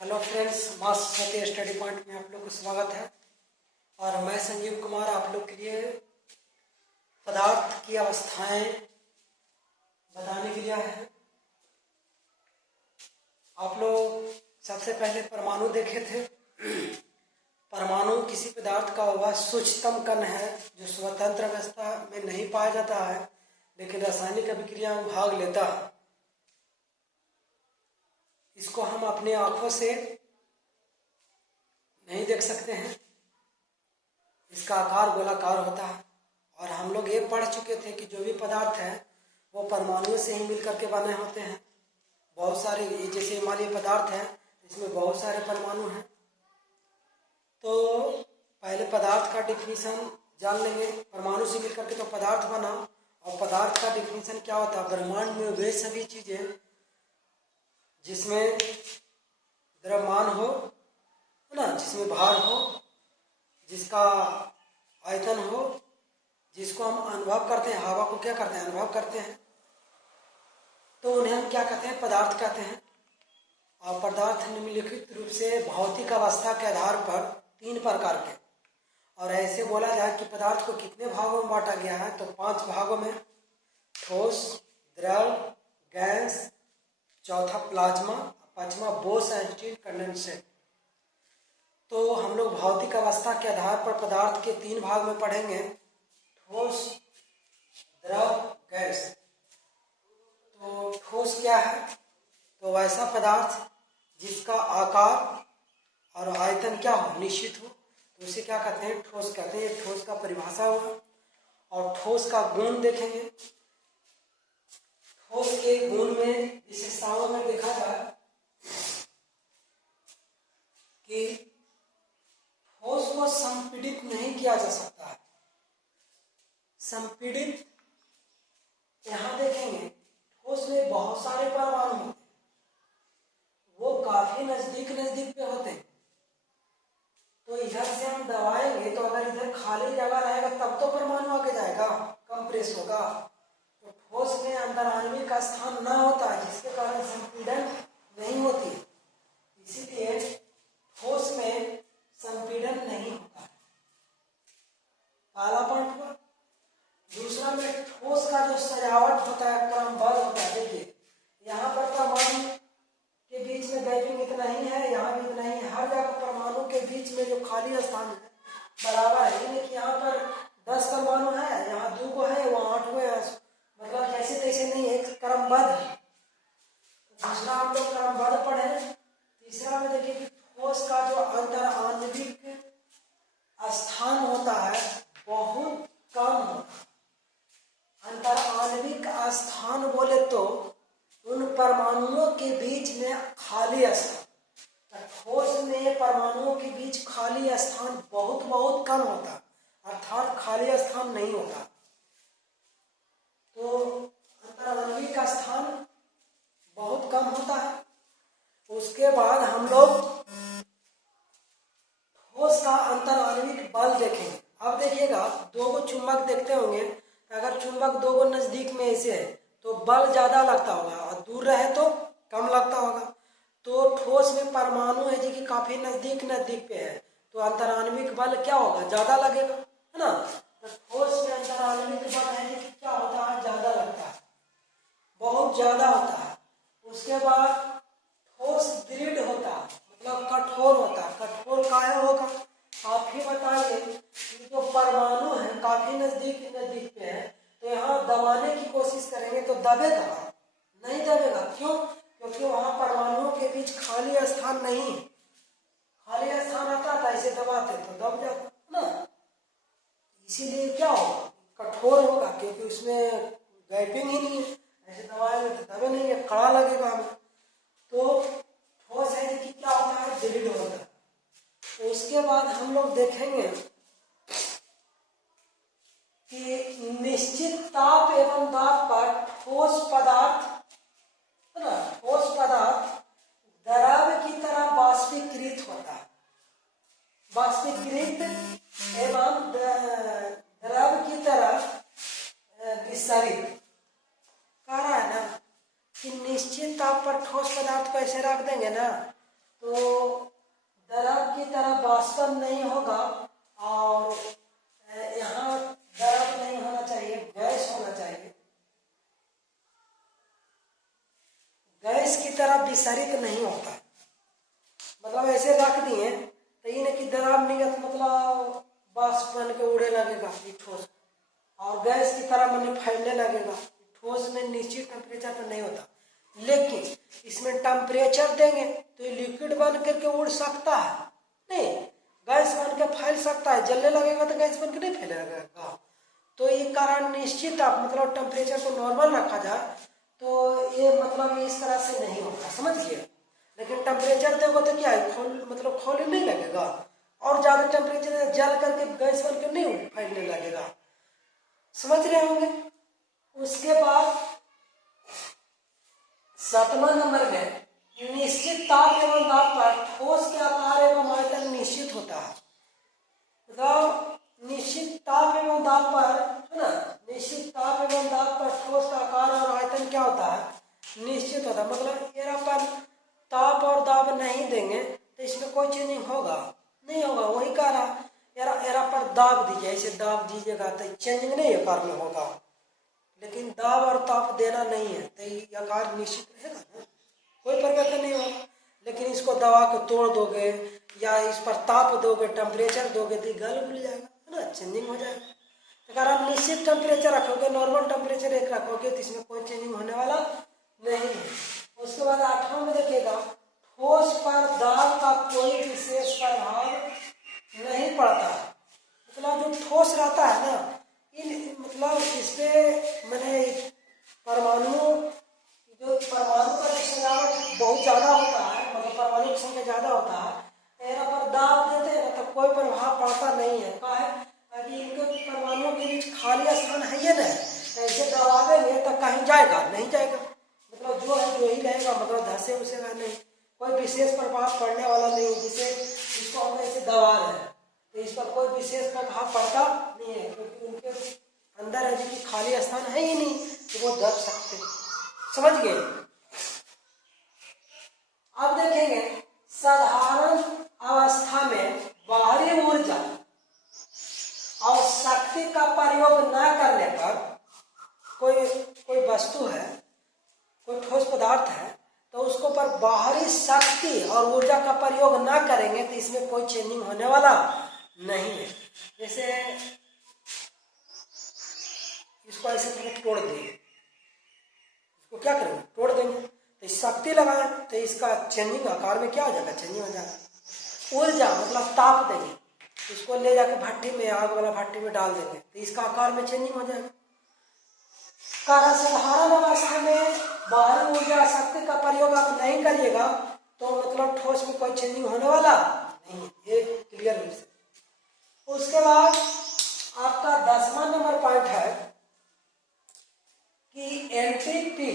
Hello friends, मास सत्य study point में आप लोग को स्वागत है। और मैं संजीव कुमार आप लोग के लिए पदार्थ की अवस्थाएं बताने के लिए आया है। आप लोग सबसे पहले परमाणु देखे थे। परमाणु किसी पदार्थ का वह सूक्ष्मतम कण है जो स्वतंत्र अवस्था में नहीं पाया जाता है लेकिन रासायनिक अभिक्रिया में भाग लेता है। इसको हम अपनी आंखों से नहीं देख सकते हैं। इसका आकार गोलाकार होता है और हम लोग ये पढ़ चुके थे कि जो भी पदार्थ है वो परमाणुओं से ही मिलकर के बने होते हैं। बहुत सारे, जैसे हिमालय पदार्थ है इसमें बहुत सारे परमाणु हैं। तो पहले पदार्थ का डिफिनीशन जान लेंगे। परमाणु से मिलकर के तो पदार्थ बना, और पदार्थ का डिफिनीशन क्या होता है? ब्रह्मांड में वे सभी चीजें जिसमें द्रव्यमान हो, है ना, जिसमें भार हो, जिसका आयतन हो, जिसको हम अनुभव करते हैं। हवा को क्या करते हैं? अनुभव करते हैं। तो उन्हें हम क्या कहते हैं? पदार्थ कहते हैं। और पदार्थ निम्नलिखित रूप से भौतिक अवस्था के आधार पर 3 प्रकार के, और ऐसे बोला जाए कि पदार्थ को कितने भागों में बांटा गया है तो 5 भागों में: ठोस, द्रव, गैस, चौथा प्लाज्मा, पांचवा बोस एंड कंडेंसेट। तो हम लोग भौतिक अवस्था के आधार पर पदार्थ के 3 भाग में पढ़ेंगे: ठोस, द्रव, गैस। तो ठोस क्या है? तो वैसा पदार्थ जिसका आकार और आयतन क्या हो, निश्चित हो, तो उसे क्या कहते हैं? ठोस कहते हैं। ये ठोस का परिभाषा हुआ। और ठोस का गुण देखेंगे। ठोस के गुण में, विशेषताओं में देखा जाए कि ठोस को संपीड़ित नहीं किया जा सकता है। संपीड़ित यहां देखेंगे, ठोस में बहुत सारे परमाणु होते हैं, वो काफी नजदीक नजदीक पे होते हैं। तो इधर से हम दबाएंगे तो अगर इधर खाली जगह रहेगा तब तो परमाणु आगे जाएगा, कंप्रेस होगा। तो ठोस में अंदर आणविक का स्थान न होता है जिसके कारण संपीड़न नहीं होती है। इसीलिए ठोस में संपीड़न नहीं होता है। पहला पॉइंट हुआ। दूसरा में ठोस का जो सजावट होता है, क्रमबद्ध होता है। देखिए यहाँ पर परमाणु के बीच में गैपिंग इतना ही है, यहाँ भी इतना ही है। हर जगह परमाणु के बीच में जो खाली स्थान है बराबर है। यानी कि यहाँ पर 10 परमाणु है, यहाँ 2 को है, वहाँ 8 को है। मतलब जैसे तैसे नहीं है, क्रमबद्ध है। दूसरा हम लोग क्रमबद्ध पढ़े। तीसरा में देखिए कि ठोस का जो अंतर आणविक स्थान होता है बहुत कम होता है। अंतर आणविक स्थान बोले तो उन परमाणुओं के बीच में खाली स्थान। ठोस में परमाणुओं के बीच खाली स्थान बहुत बहुत कम होता, अर्थात खाली स्थान नहीं होता। तो अंतराणविक का स्थान बहुत कम होता है। उसके बाद हम लोग ठोस का अंतराणविक बल देखेंगे। अब देखिएगा, 2 को चुंबक देखते होंगे। अगर चुंबक 2 को नजदीक में ऐसे है तो बल ज्यादा लगता होगा, और दूर रहे तो कम लगता होगा। तो ठोस में परमाणु है जो कि काफी नजदीक नजदीक पे है, तो अंतराणविक बल क्या होगा? ज्यादा लगेगा, है ना। तो ठोस में अंतराणविक बल है कि क्या होता है? ज्यादा लगता है, बहुत ज्यादा होता है। उसके बाद ठोस दृढ़ होता है, मतलब कठोर होता है। कठोर काहे होगा? आप ही बताइए कि जो परमाणु है काफी नजदीक नजदीक पे है, तो यहाँ दबाने की कोशिश करेंगे तो दबेगा? नहीं दबेगा। क्यों? क्योंकि वहां परमाणुओं के बीच खाली स्थान नहीं है। खाली स्थान आता था, ऐसे दबाते तो दब जाता ना। इसीलिए क्या होगा? कठोर होगा, क्योंकि उसमें गैपिंग ही नहीं है। ऐसे दबाएंगे तो दबे नहीं है, कड़ा लगेगा हमें। तो ठोस है कि क्या होता है? दृढ़ होता है। तो उसके बाद हम लोग देखेंगे कि निश्चित ताप एवं दाब पर ठोस पदार्थ, है ना, ठोस पदार्थ द्रव की तरह बाष्पीकृत होता है। बाष्पीकृत एवं द्रव की तरह विस्तारित। कह रहा है ना कि निश्चित ताप पर ठोस पदार्थ को ऐसे रख देंगे ना तो द्रव की तरह वाष्पन नहीं होगा और यहाँ द्रव नहीं होना चाहिए, गैस होना चाहिए। गैस की तरह विसरित नहीं होता, मतलब ऐसे रख दिए तो ये कि द्रव निगत मतलब वाष्प बन के उड़े लगेगा ये ठोस, और गैस की तरह मैंने फैलने लगेगा। ठोस में निश्चित टेम्परेचर पर नहीं होता, लेकिन इसमें टेम्परेचर देंगे तो ये लिक्विड बन करके उड़ सकता है, नहीं गैस बन के फैल सकता है। जलने लगेगा तो गैस बन के नहीं फैले लगेगा। तो ये कारण निश्चित आप मतलब टेम्परेचर को नॉर्मल रखा जाए तो ये मतलब इस तरह से नहीं होगा, समझ गए। लेकिन टेम्परेचर देखो तो क्या है, खोलने नहीं लगेगा, और ज्यादा टेम्परेचर जल करके गैस बन के नहीं फैलने लगेगा, समझ रहे होंगे। उसके बाद 7वां नंबर में निश्चित ताप एवं दाब पर ठोस के आकार एवं आयतन निश्चित होता है। मतलब निश्चित ताप एवं दाब पर है ना, निश्चित ताप एवं दाब पर ठोस का आकार और आयतन क्या होता है, निश्चित होता है। मतलब ये अपन ताप और दाब नहीं देंगे तो इसमें कोई चेंजिंग होगा नहीं होगा, वही कह रहा एरा पर दाब दीजिए, ऐसे दाब दीजिएगा तो चेंजिंग नहीं आकार में होगा। लेकिन दाब और ताप देना नहीं है तो ये आकार निश्चित रहेगा ना, कोई परिवर्तन नहीं होगा। लेकिन इसको दबा के तोड़ दोगे या इस पर ताप दोगे, टेम्परेचर दोगे तो गल उल जाएगा, है ना, चेंजिंग हो जाएगा। अगर आप निश्चित टेम्परेचर रखोगे, नॉर्मल टेम्परेचर एक रखोगे तो इसमें कोई चेंजिंग होने वाला नहीं है। उसके बाद 8वां में देखिएगा, ठोस पर दाब का कोई विशेष प्रभाव नहीं पड़ता। मतलब जो ठोस रहता है ना, इन मतलब इसपे मैंने परमाणु का जो सजावट बहुत ज्यादा होता है, मतलब परमाणु की संख्या ज्यादा होता है, तेरा पर दाब देते हैं तो कोई प्रभाव पड़ता नहीं है। कहा है अभी इनके परमाणुओं के बीच खाली स्थान है ये ना, ऐसे दबावेंगे तो कहीं जाएगा नहीं जाएगा, मतलब जो है जो ही रहेगा, मतलब धसे उसेगा नहीं, कोई विशेष प्रभाव पड़ने वाला नहीं। जिसे इसको हम ऐसे दबा रहे हैं तो इस पर कोई विशेष प्रभाव पड़ता नहीं है, क्योंकि उनके अंदर है कि खाली स्थान है ही नहीं तो वो दब सकते, समझ गए। अब देखेंगे साधारण अवस्था में बाहरी ऊर्जा और शक्ति का प्रयोग न करने पर कोई वस्तु है, कोई ठोस पदार्थ है, तो उसको पर बाहरी शक्ति और ऊर्जा का प्रयोग ना करेंगे तो इसमें कोई चेंजिंग होने वाला नहीं है। जैसे इसको ऐसे तोड़ देंगे, इसको क्या करेंगे, तोड़ देंगे तो शक्ति लगाएं तो इसका चेंजिंग आकार में क्या हो जाएगा, चेंजिंग हो जाएगा। ऊर्जा मतलब ताप देंगे, इसको ले जाकर भट्टी में, आग वाला भट्टी में डाल देंगे तो इसका आकार में चेंजिंग हो जाएगा। कारण साधारण अवस्था में बाहरी ऊर्जा शक्ति का प्रयोग आप नहीं करिएगा तो मतलब ठोस में कोई चेंजिंग होने वाला नहीं, ये क्लियर है। उसके बाद आपका 10वां नंबर पॉइंट है कि एनटीपी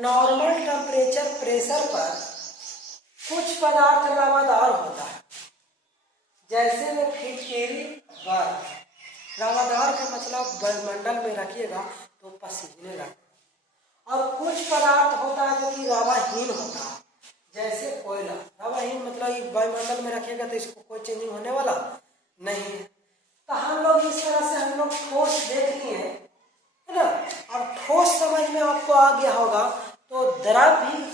नॉर्मल टेम्परेचर प्रेशर पर कुछ पदार्थ लावादार होता है, जैसे में फिटकेरी बर्फ। लावादार का मतलब वायुमंडल में रखिएगा तो पसीने लगेगा। और कुछ पदार्थ होता है जो कि रवाहीन होता है, जैसे कोयला। रवाहीन मतलब वायुमंडल में रखिएगा तो इसको कोई चेंजिंग होने वाला नहीं है। तो हम लोग इस तरह से हम लोग ठोस देख लिए है ना। अब ठोस समझ में आपको आ गया होगा तो द्रव भी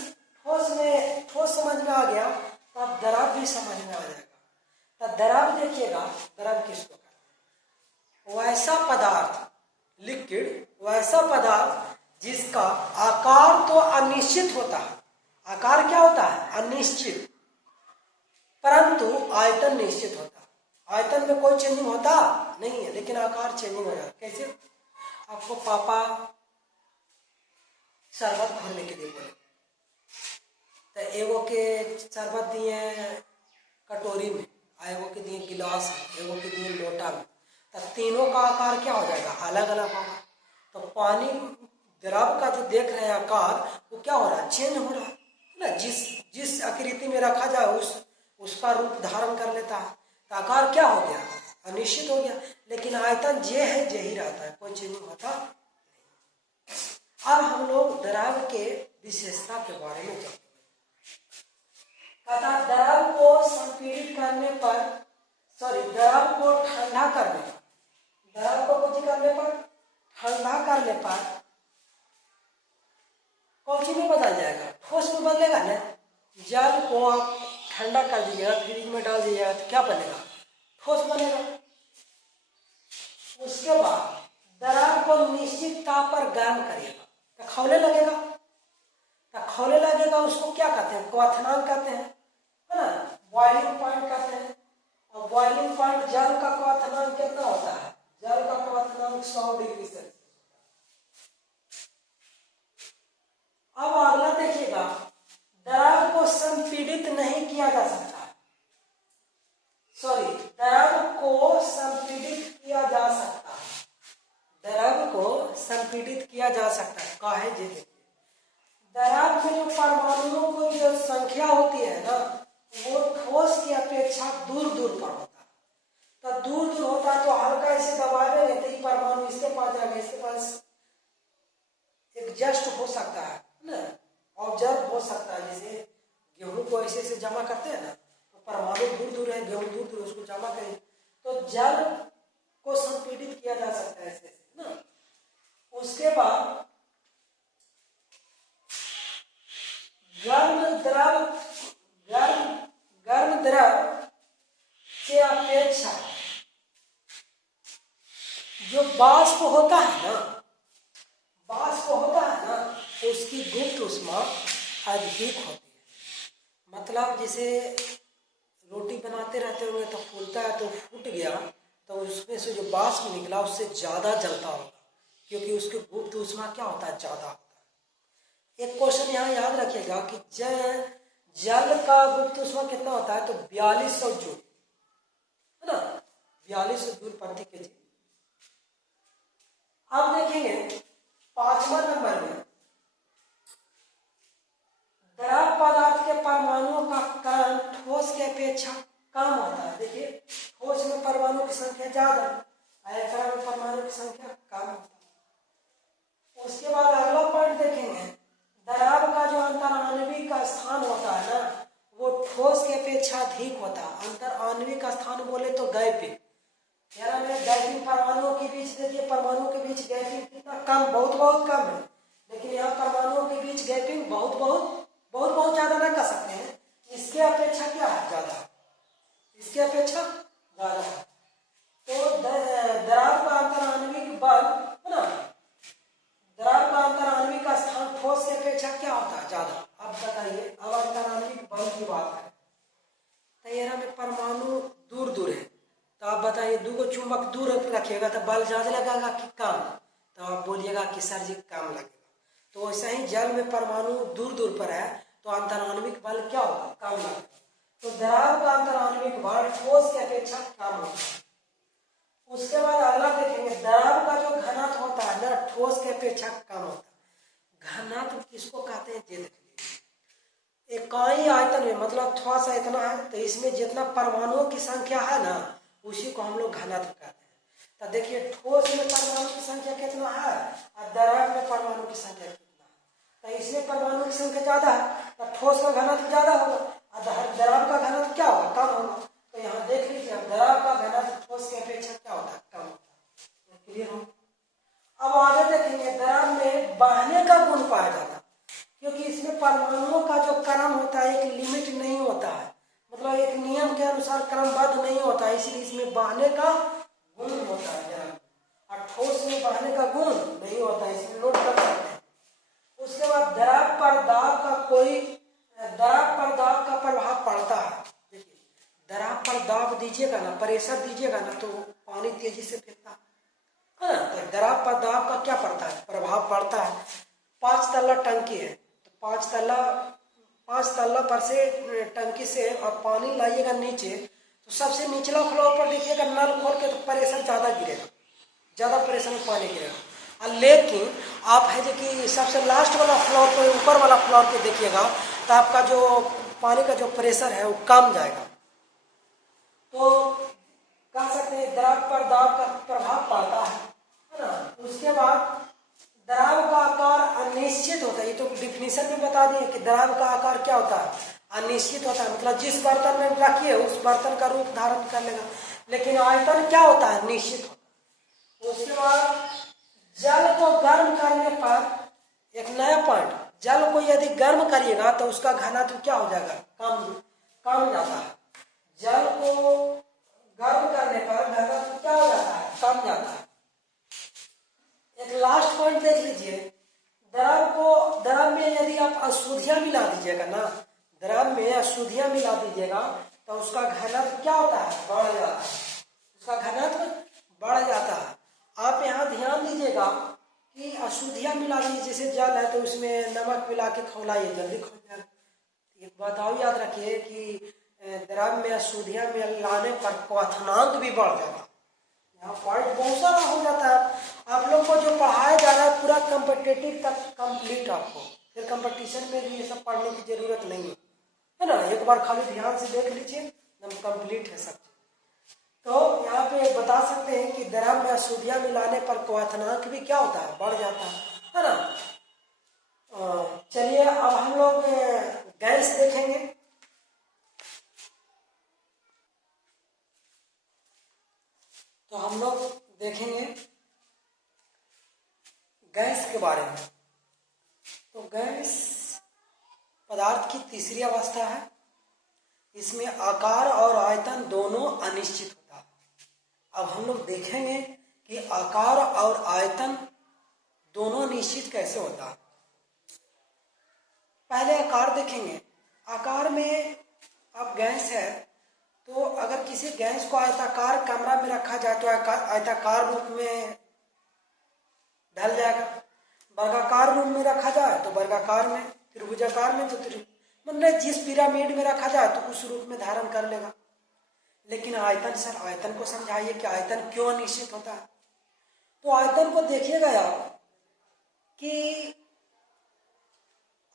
ठोस समझ में आ गया तो अब द्रव भी समझ में आ जाएगा। तो द्रव देखिएगा, द्रव किसको कहते हैं, वैसा पदार्थ, लिक्विड वैसा पदार्थ जिसका आकार तो अनिश्चित होता है। आकार क्या होता है, अनिश्चित, परंतु आयतन निश्चित होता है। आयतन में कोई चेंजिंग होता नहीं है लेकिन आकार चेंजिंग हो जाता है। कैसे, आपको पापा शरबत भरने के लिए बोले तो एगो के शरबत दिए कटोरी में, एगो के दिए गिलास में, एगो के दिए लोटा में, तो तीनों का आकार क्या हो जाएगा, अलग अलग होगा। तो पानी द्रव का जो देख रहे हैं आकार वो क्या हो रहा है, चेंज हो रहा है ना। जिस आकृति में रखा जाए उसका रूप धारण कर लेता है। तो आकार क्या हो गया, अनिश्चित हो गया, लेकिन आयतन जे है जे ही रहता है, कोई चेंजिंग होता नहीं। अब हम लोग द्रव के विशेषता के बारे में जानते हैं। द्रव संपीड़ित करने पर, सॉरी, द्रव को ठंडा करने पर, द्रव को कुछ करने पर, ठंडा करने पर कौची में बदल जाएगा, ठोस में बदलेगा ना। जल को आप ठंडा कर दीजिएगा, फ्रिज में डाल दीजिएगा तो क्या बनेगा, ठोस बनेगा। उसके बाद द्रव को निश्चित ताप पर गर्म करिएगा तो खौले लगेगा, तो खौले लगेगा उसको क्या कहते हैं, क्वथनांक कहते हैं, है ना, बॉइलिंग पॉइंट कहते हैं। और बॉइलिंग पॉइंट जल का क्वथनांक कितना होता है, जल का क्वथनांक 100 डिग्री सेल्सियस। अब अगला देखिएगा, द्रव को संपीड़ित नहीं किया जा सकता, सॉरी, द्रव को संपीड़ित किया जा सकता है, द्रव को संपीड़ित किया जा सकता है। काहे जी, देखिए द्रव में जो परमाणुओं को जो संख्या होती है ना, वो ठोस की अपेक्षा दूर दूर पर होता है। तो दूर दूर होता है तो हल्का इसे दबावे रहते ही परमाणु इसके पास जाएगा, इसके पास एडजस्ट हो सकता है ना, ऑब्जर्व हो सकता है। जैसे गेहूं को ऐसे से जमा करते हैं ना, तो परमाणु दूर दूर है, गेहूं दूर दूर, उसको जमा करें तो जल को संपीड़ित किया जा सकता है ऐसे ना। उसके बाद गर्म द्रव के अपेक्षा जो बाष्प होता है ना, बाष्प होता है ना, उसकी गुप्त ऊष्मा अधिक होती है। मतलब जैसे रोटी बनाते रहते होंगे तो फूलता है, तो फूट गया तो उसमें से जो बाष्प निकला उससे ज्यादा जलता होगा, क्योंकि उसकी गुप्त ऊष्मा क्या होता है, ज्यादा होता है। एक क्वेश्चन यहाँ याद रखिएगा कि जल का गुप्त ऊष्मा कितना होता है, तो 4200 जूल, है ना, 4200 जूल प्रति केजी। अब देखेंगे 5वां नंबर में, द्रव पदार्थ के परमाणुओं का कण ठोस की अपेक्षा कम होता है। देखिए ठोस में परमाणु की संख्या ज्यादा, कण में परमाणु की संख्या कम होता है। उसके बाद अगला पॉइंट देखेंगे, द्रव का जो अंतराणविक का स्थान होता है ना, वो ठोस की अपेक्षा अधिक होता है। अंतराणविक का स्थान बोले तो गैपिंग, यानी गैपिंग परमाणुओं के बीच, देखिए परमाणुओं के बीच गैपिंग कितना कम, बहुत कम है, लेकिन यहाँ परमाणुओं के बीच गैपिंग बहुत ज्यादा ना कर सकते हैं, इसके अपेक्षा क्या है, ज्यादा, इसके अपेक्षा ज्यादा है। तो द्रव का अंतराणविक बल, है ना, द्रव का अंतराणविक का स्थान ठोस की अपेक्षा क्या होता है, ज्यादा। अब बताइए, अब अंतराणविक बल की बात है, तो में परमाणु दूर दूर है, तो आप बताइए दो को चुंबक दूर रखिएगा तो बल ज्यादा लगेगा कि कम, तो आप बोलिएगा कि सर जी कम लगेगा। तो वैसा ही जल में परमाणु दूर दूर पर है तो अंतराणविक बल क्या होगा, कम लगेगा। तो द्रव का अंतराणविक बल ठोस की अपेक्षा कम होगा। उसके बाद अगला देखेंगे, द्रव का जो घनत्व होता है ना, ठोस की अपेक्षा कम होता है। घनत्व किसको कहते हैं, ये देखिए, इकाई आयतन में, मतलब थोड़ा सा इतना है तो इसमें जितना परमाणुओं की संख्या है ना, उसी को हम लोग घनत्व कहते हैं। तो देखिए ठोस में परमाणु की संख्या कितना है और द्रव में परमाणु की संख्या कितना है, तो इसमें परमाणु की संख्या ज्यादा है तो ठोस का घनत्व ज्यादा होगा और द्रव का घनत्व क्या होगा, कम होगा। तो यहाँ देख लीजिए, द्रव का घनत्व ठोस की अपेक्षा क्या होता है, कम होता है। क्लियर हो। अब आगे देखेंगे, द्रव में बहने का गुण पाया जाता है, क्योंकि इसमें परमाणुओं का जो क्रम होता है एक लिमिट नहीं होता है, मतलब एक नियम के अनुसार क्रमबद्ध नहीं होता है, इसलिए इसमें बहने का गुण होता है द्रव, और ठोस में बहने का गुण नहीं होता है, इसमें नोट कर सकते हैं। उसके बाद द्रव पर दाब का प्रभाव पड़ता है। देखिए द्रव पर दाब दीजिएगा ना, प्रेशर दीजिएगा ना, तो पानी तेजी से फेंकता है ना, तो द्रव पर दाब का क्या पड़ता है, प्रभाव पड़ता है। 5 तल्ला टंकी है, तो 5 तल्ला पर से टंकी से और पानी लाइएगा नीचे, तो सबसे निचला फ्लोर पर देखिएगा नल खोल के तो प्रेशर ज्यादा गिरेगा, ज्यादा प्रेशर में पानी गिरेगा। और लेकिन आप है जो कि सबसे लास्ट वाला फ्लोर पे, ऊपर वाला फ्लोर पे देखिएगा तो आपका जो पानी का जो प्रेशर है वो कम जाएगा। तो कह सकते हैं द्रव पर दाब का प्रभाव पड़ता है ना। उसके बाद द्रव का आकार अनिश्चित होता है, ये तो डिफिनीशन में बता दिए कि द्रव का आकार क्या होता है, अनिश्चित होता है, मतलब जिस बर्तन में रखिए उस बर्तन का रूप धारण कर लेगा। लेकिन आयतन क्या होता है? निश्चित होता है। उसके बाद जल को गर्म करने पर एक नया पॉइंट, जल को यदि गर्म करिएगा तो उसका घनत्व क्या हो जाएगा? कम जाता है। जल को गर्म करने पर घनत्व क्या हो जाता है? कम जाता है। एक लास्ट पॉइंट देख लीजिए, द्रव में यदि आप अशुद्धियां मिला दीजिएगा ना, द्रव में अशुद्धियां मिला दीजिएगा तो उसका घनत्व क्या होता है? बढ़ जाता है। उसका घनत्व बढ़ जाता है। आप यहाँ ध्यान दीजिएगा कि अशुद्धियां मिला दीजिए, जैसे जल है तो उसमें नमक मिला के खौलाइए, जल्दी खौल जाएगा। एक बात और याद रखिए कि द्रव में अशुद्धियां मिलाने पर क्वथनांक भी बढ़ जाता है। यहाँ पॉइंट बहुत सारा हो जाता है। आप लोग को जो पढ़ाया जा रहा है पूरा कम्पिटेटिव तक कंप्लीट, आपको फिर कंपटीशन में भी ये सब पढ़ने की जरूरत नहीं है ना। एक बार खाली ध्यान से देख लीजिए, एकदम कंप्लीट है सब। तो यहाँ पे बता सकते हैं कि द्रव में अशुद्धियां मिलाने पर क्वथनांक भी क्या होता है? बढ़ जाता है ना। चलिए अब हम लोग गैस देखेंगे। तो हम लोग देखेंगे गैस के बारे में। तो गैस पदार्थ की तीसरी अवस्था है। इसमें आकार और आयतन दोनों अनिश्चित होता है। अब हम लोग देखेंगे कि आकार और आयतन दोनों निश्चित कैसे होता है। पहले आकार देखेंगे। आकार में अब गैस है तो अगर किसी गैस को आयताकार कमरा में रखा जाए तो आयताकार रूप में ढल जाएगा। वर्गाकार रूप में रखा जाए तो वर्गाकार में, त्रिभुजाकार में तो मतलब जिस पिरामिड में रखा जाए तो उस रूप में धारण कर लेगा। लेकिन आयतन, सर आयतन को समझाइए कि आयतन क्यों अनिश्चित होता है। तो आयतन को देखिएगा आप कि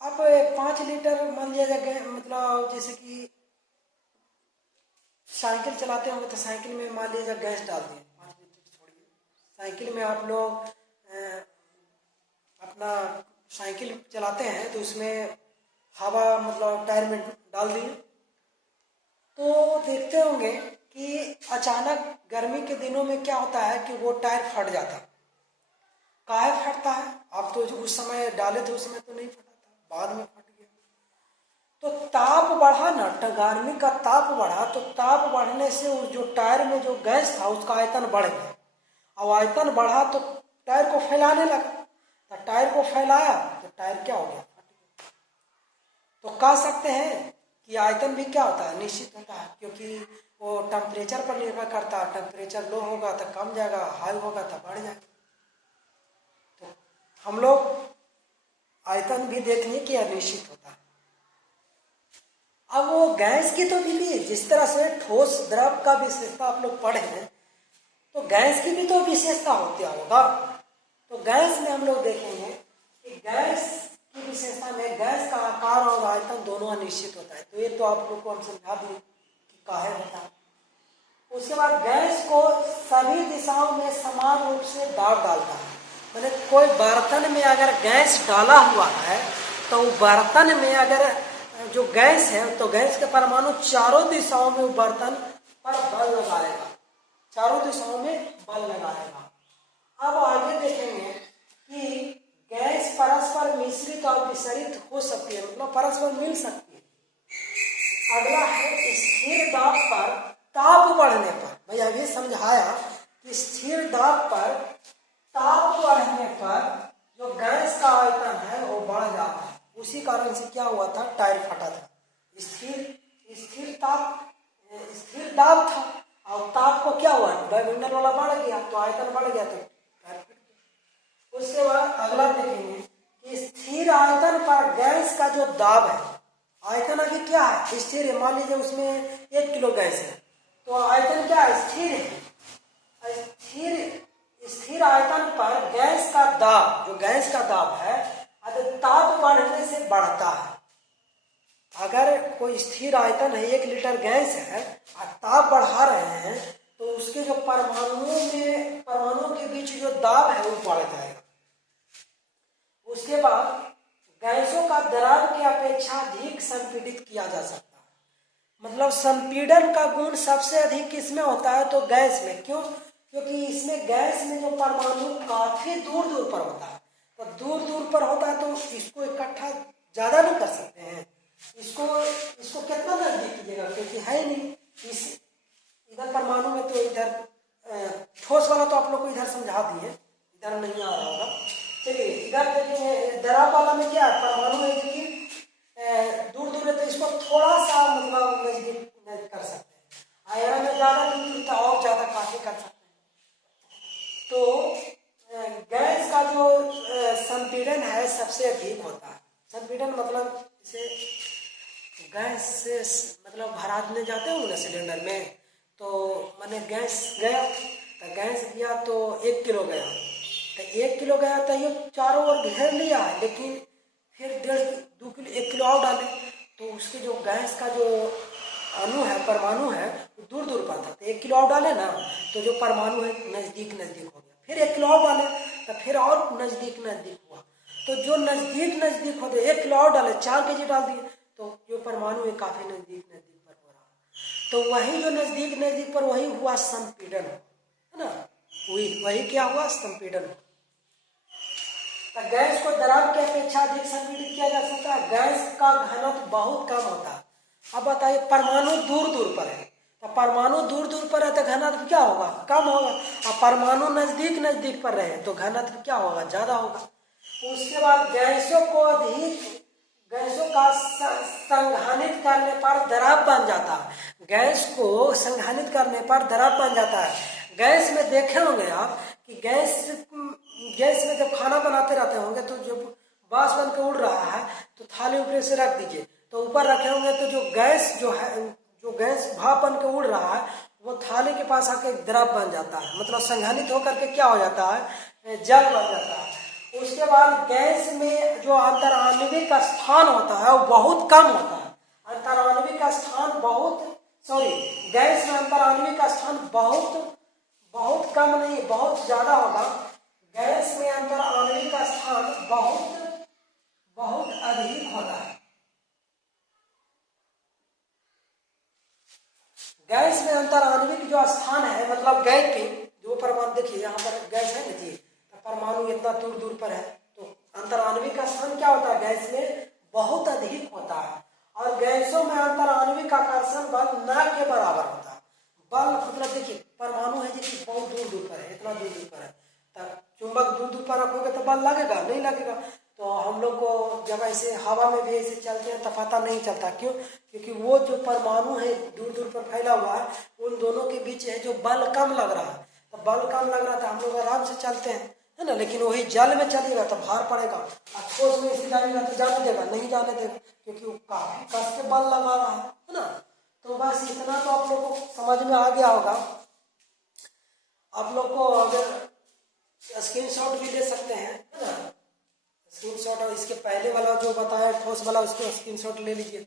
आप 5 लीटर मान लिया जाए, मतलब जैसे कि साइकिल चलाते होंगे तो साइकिल में मान लीजिए गैस डाल दिए, 5 लीटर छोड़िए, साइकिल में आप लोग अपना साइकिल चलाते हैं तो उसमें हवा मतलब टायर में डाल दिए, तो देखते होंगे कि अचानक गर्मी के दिनों में क्या होता है कि वो टायर फट जाता है। काहे फटता है? आप तो उस समय डाले थे, उस समय तो नहीं फटा था, बाद में फट गया। तो ताप बढ़ा ना, गर्मी का ताप बढ़ा, तो ताप बढ़ने से उस जो टायर में जो गैस था उसका आयतन बढ़ गया। अब आयतन बढ़ा तो टायर को फैलाने लगा, तो टायर को फैलाया तो टायर क्या हो गया? फट गया। तो कह सकते हैं कि आयतन भी क्या होता है? निश्चित होता है, क्योंकि वो टेम्परेचर पर निर्भर करता है। टेम्परेचर लो होगा तो कम जाएगा, हाई होगा तो बढ़ जाएगा। तो हम लोग आयतन भी देखने की अनिश्चित होता है। अब वो गैस की तो भी जिस तरह से ठोस द्रव का विशेषता आप लोग पढ़े हैं, तो गैस की भी तो विशेषता होती होगा। तो गैस में हम लोग देखेंगे कि गैस की विशेषता में गैस का आकार और आयतन दोनों अनिश्चित होता है। तो ये तो आप लोग को हम समझा दिए कि काहे होता है। उसके बाद गैस को सभी दिशाओं में समान रूप से दाब डालता है। मैंने कोई बर्तन में अगर गैस डाला हुआ है तो बर्तन में अगर जो गैस है तो गैस के परमाणु चारों दिशाओं में बर्तन पर बल लगाएगा, चारों दिशाओं में बल लगाएगा। अब आगे देखेंगे कि गैस परस्पर मिश्रित और विसरित हो सकती है, मतलब परस्पर मिल सकती है। अगला है स्थिर दाब पर ताप बढ़ने पर। भाई अभी समझाया कि स्थिर दाब पर ताप बढ़ने पर जो गैस का आयतन है वो बढ़ जाता है। उसी कारण से क्या हुआ था? टायर फटा था। स्थिर दाब था और ताप को क्या हुआ? डायगोनल वाला बढ़ गया तो आयतन बढ़ गया तो टायर फट गया। उसके बाद अगला देखेंगे कि स्थिर आयतन पर गैस का जो दाब है, आयतन आगे क्या है? स्थिर है। मान लीजिए उसमें 1 किलो गैस है तो आयतन क्या है? स्थिर है। स्थिर आयतन पर गैस का दाब, जो गैस का दाब है ताप बढ़ने से बढ़ता है। अगर कोई स्थिर आयतन है, 1 लीटर गैस है और ताप बढ़ा रहे हैं तो उसके जो परमाणुओं के बीच जो दाब है वो बढ़ जाएगा। उसके बाद गैसों का द्रव की अपेक्षा अधिक संपीड़ित किया जा सकता है। मतलब संपीड़न का गुण सबसे अधिक किसमें होता है? तो गैस में। क्यों? क्योंकि इसमें गैस में जो परमाणु काफी दूर दूर पर होता है, तो दूर दूर पर होता है तो इसको इकट्ठा ज्यादा नहीं कर सकते हैं। इसको कितना नजदीक कीजिएगा, क्योंकि है ही नहीं। इस इधर परमाणु में तो इधर ठोस वाला तो आप लोग को इधर समझा दिए, इधर नहीं आ रहा होगा। चलिए इधर देखिए, द्रव वाला में क्या है, परमाणु में देखिए दूर दूर है तो इसको थोड़ा सा मतलब नजदीक कर सकते हैं। आयरन में ज्यादा दूर था और ज्यादा काफी कर सकते हैं। तो गैस का जो संपीड़न है सबसे अधिक होता है। संपीड़न मतलब जैसे गैस से मतलब भराने जाते हो ना सिलेंडर में, तो मैंने गैस गया तो गैस गया तो 1 किलो गया, तो 1 किलो गया तो ये चारों ओर घेर लिया, लेकिन फिर 1.5-2 किलो 1 किलो और डाले तो उसके जो गैस का जो अणु है, परमाणु है, वो दूर दूर पर था। तो 1 किलो और डाले ना तो जो परमाणु है नजदीक नजदीक हो गया। फिर 1 किलो और डाले तो फिर और नजदीक नजदीक हुआ। तो जो नजदीक नजदीक होते 1 किलो और डाले 4 केजी डाल दिए तो जो परमाणु है काफी नजदीक नजदीक पर हो रहा है। तो वही जो नजदीक नजदीक पर वही हुआ संपीड़न, है ना। वही क्या हुआ? संपीड़न। तो गैस को द्रव की अपेक्षा अधिक संपीड़ित किया जा सकता है। गैस का घनत्व बहुत कम होता है। अब बताइए, परमाणु दूर दूर पर है, तो परमाणु दूर दूर पर है तो घनत्व क्या होगा? कम होगा। और परमाणु नजदीक नजदीक पर रहे तो घनत्व क्या होगा? ज्यादा होगा। उसके बाद गैसों का संघनित करने पर द्रव बन जाता है। गैस को संघनित करने पर द्रव बन जाता है। गैस में देखे होंगे आप कि गैस में जब खाना बनाते रहते होंगे तो जो बांस बन के उड़ रहा है तो थाली ऊपर से रख दीजिए, तो ऊपर रखे होंगे तो जो गैस भाप बन के उड़ रहा है वो थाली के पास आके द्रव बन जाता है। मतलब संघनित होकर के क्या हो जाता है? जल बन जाता है। उसके बाद गैस में जो अंतराण्विक स्थान होता है वो बहुत कम होता है। अंतराण्विक स्थान गैस में अंतराण्विक स्थान बहुत कम नहीं, बहुत ज्यादा होगा। गैस में अंतराण्विक स्थान बहुत अधिक होता है। गैस में अंतराण्विक जो स्थान है, मतलब गैस के जो परमाणु, देखिए यहाँ पर गैस है, देखिए परमाणु इतना दूर दूर पर है, तो अंतराण्विक का स्थान क्या होता है? गैस में बहुत अधिक होता है। और गैसों में अंतराण्विक आकर्षण बल न के बराबर होता है। बल मतलब देखिए परमाणु है जो बहुत दूर दूर पर है, इतना दूर दूर पर है, तब चुंबक दूर दूर पर रखोगे तो बल लगेगा? नहीं लगेगा। तो हम लोग को जब ऐसे हवा में भी ऐसे चलते हैं तो पता नहीं चलता। क्यों? क्योंकि वो जो परमाणु है दूर दूर पर फैला हुआ है, उन दोनों के बीच है जो बल कम लग रहा है। तो बल कम लग रहा था, हम लोग आराम से चलते हैं, है ना। लेकिन वही जल में चलेगा तो भार पड़ेगा, और ठोस में इसी जाएगा तो जाने देगा? नहीं जाने देगा, क्योंकि वो काफी कस के बल लगा रहा है ना। तो बस इतना तो आप लोग को समझ में आ गया होगा। आप लोग को अगर स्क्रीनशॉट भी ले सकते हैं, है ना, स्क्रीनशॉट। और इसके पहले वाला जो बताया ठोस वाला, उसके स्क्रीनशॉट ले लीजिए।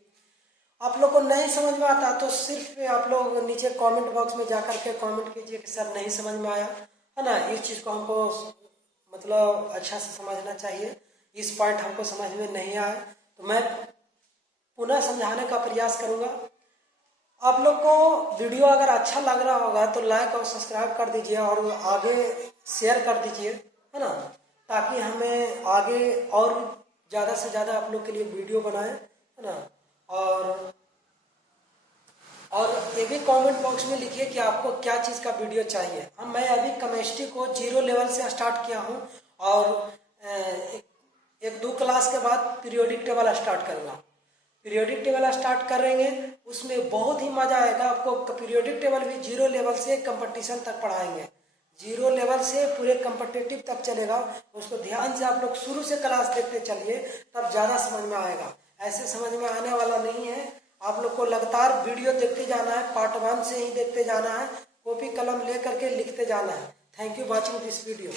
आप लोग को नहीं समझ में आता तो सिर्फ आप लोग नीचे कमेंट बॉक्स में जाकर के कमेंट कीजिए कि सर नहीं समझ में आया, है ना। इस चीज़ को हमको मतलब अच्छा से समझना चाहिए, इस पॉइंट हमको समझ में नहीं आया तो मैं पुनः समझाने का प्रयास करूँगा। आप लोग को वीडियो अगर अच्छा लग रहा होगा तो लाइक और सब्सक्राइब कर दीजिए और आगे शेयर कर दीजिए, है ना, ताकि हमें आगे और ज़्यादा से ज़्यादा आप लोग के लिए वीडियो बनाएं, है ना। और ये भी कमेंट बॉक्स में लिखिए कि आपको क्या चीज़ का वीडियो चाहिए। मैं अभी केमिस्ट्री को 0 लेवल से स्टार्ट किया हूँ और एक 2 क्लास के बाद पीरियोडिक टेबल स्टार्ट करूँगा। पीरियोडिक टेबल स्टार्ट करेंगे, उसमें बहुत ही मजा आएगा आपको। पीरियोडिक टेबल भी 0 लेवल से कंपटीशन तक पढ़ाएंगे, 0 लेवल से पूरे कम्पिटिटिव तक चलेगा। उसको ध्यान से आप लोग शुरू से क्लास देखते चलिए, तब ज़्यादा समझ में आएगा। ऐसे समझ में आने वाला नहीं है। आप लोग को लगातार वीडियो देखते जाना है, पार्ट 1 से ही देखते जाना है, कॉपी कलम ले करके लिखते जाना है। Thank you watching this video.